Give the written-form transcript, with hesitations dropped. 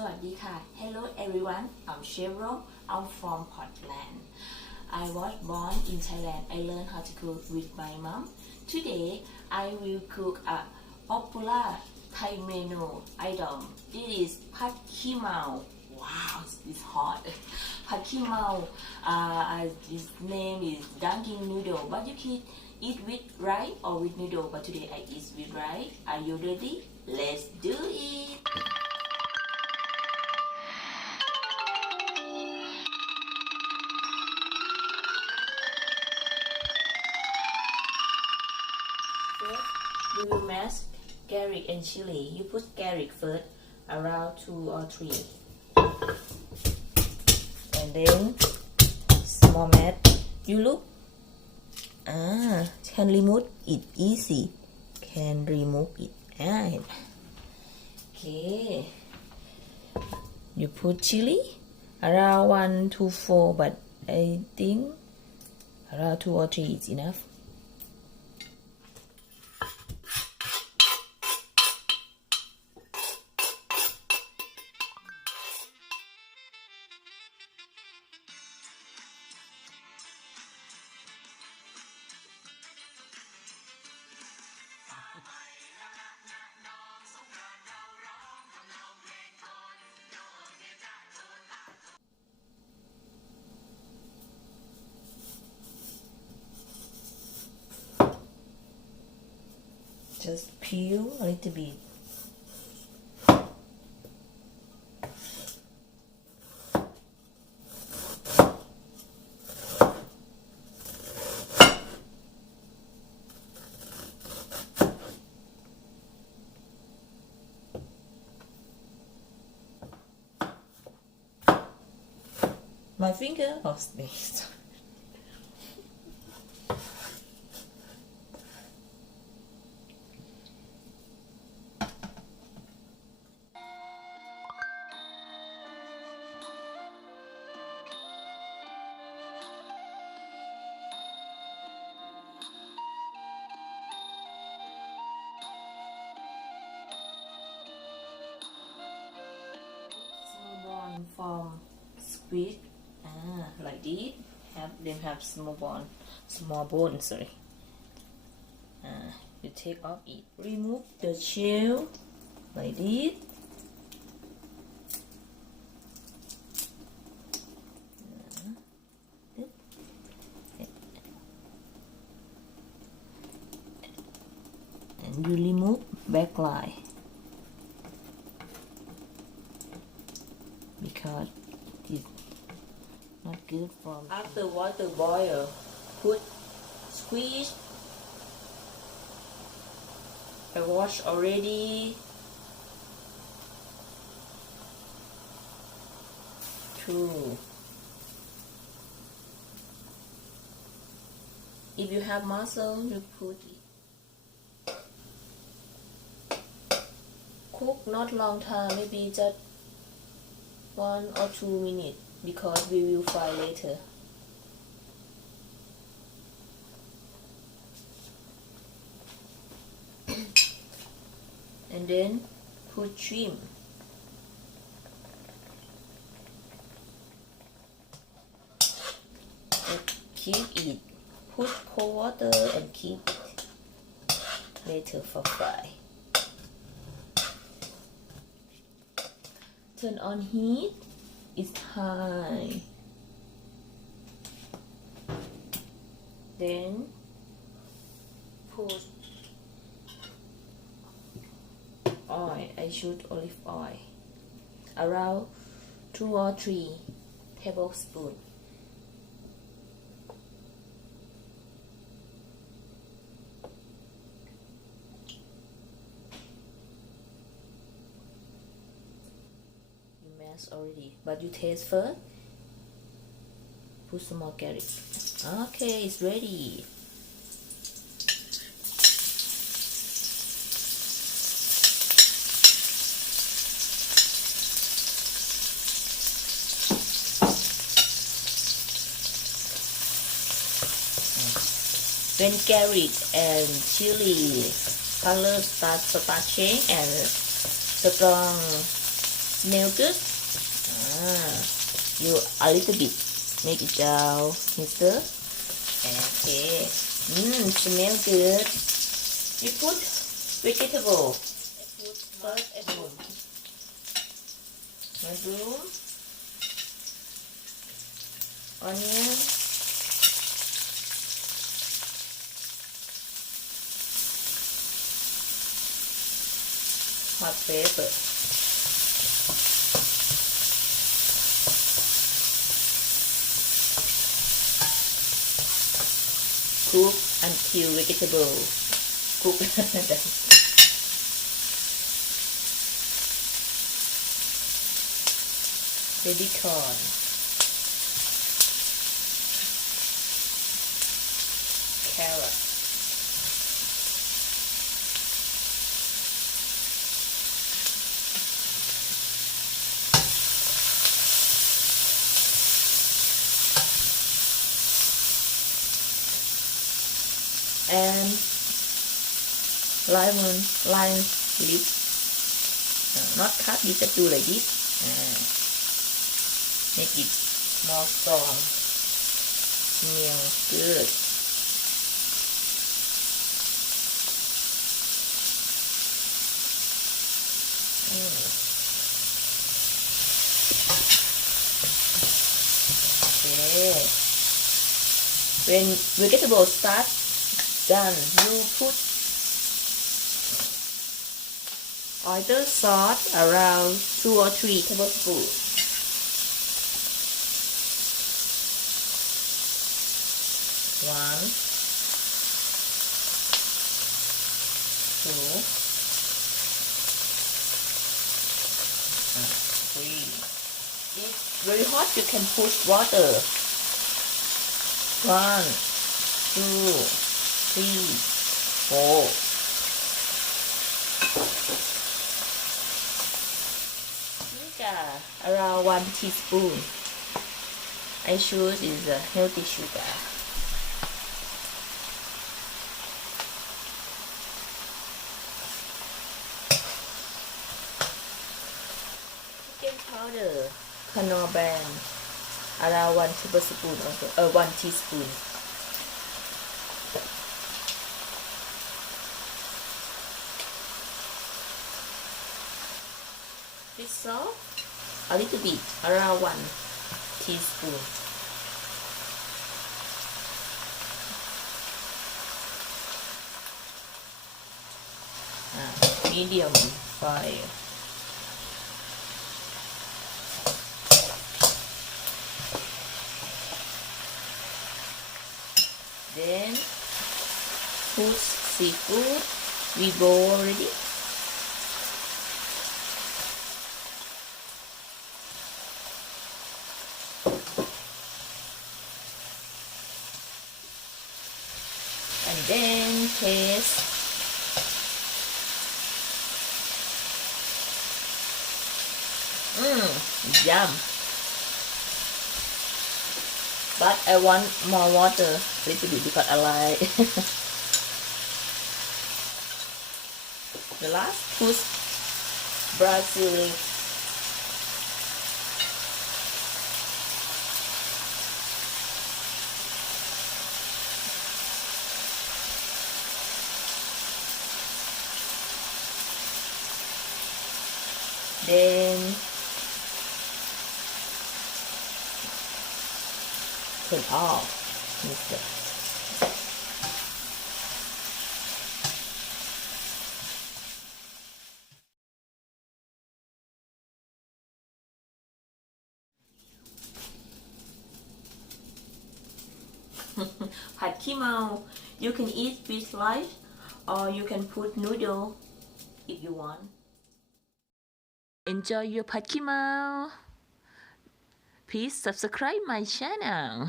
สวัสดีค่ะ Hello everyone I'm Chef Rom I'm from Portland I was born in Thailand I learned how to cook with my mom Today I will cook a popular Thai menu item This is Pad Keep Mao Wow it's hot Pad Keep Mao His name is Drunken Noodles but you can eat with rice or with noodle but today I eat with rice Are you ready? Let's do it First, we will mash garlic and chili. You put garlic first, around 2 or 3. And then, small mash. You look. Can remove it easy. Can remove it. Okay. You put chili, around 1 to 4, but I think around 2 or 3 is enough. Just peel a little bit. My finger or snakes. Small bone from squid. Like this. Have small bone. Sorry. You take off it. Remove the shell like this. And you remove back line because it's not good for after water boil put squeeze I wash already 2 if you have mussel you put it cook not long time maybe just 1 or 2 minutes because we will fry later. And then put shrimp. And keep it. Put cold water and keep it later for fry. Turn on heat. It's high. Then put oil. I shoot olive oil. Around 2 or 3 tablespoons. Already, but you taste first. Put some more garlic. Okay, it's ready. When garlic and chili color start changing and strong Smell good? You a little bit. Make it down, mister. Okay. Smell good. You put vegetable. First mushroom, onion, hot pepper. Cook until vegetable cook. Baby corn, carrot, and lime leaf. Not cut, you just do like this. Make it more strong. Smell good. Okay. When vegetables start done, you put oyster sauce around 2 or 3 tablespoons. One, two, three. If very hot, you can put water. 1, 2, 3, 4. Sugar around 1 teaspoon. I sure it is a healthy sugar. Chicken powder, canola bran, around 1 tablespoon or 1 teaspoon. Fish salt, a little bit, around 1 teaspoon. Medium fire. Then put seafood we boil already. And then taste. Yum. But I want more water, a little bit, because I like. The last, put Brazil leaf. Then turn off. Pad Keep Mao, you can eat with rice or you can put noodle if you want. Enjoy your Pad Keep Mao. Please subscribe my channel.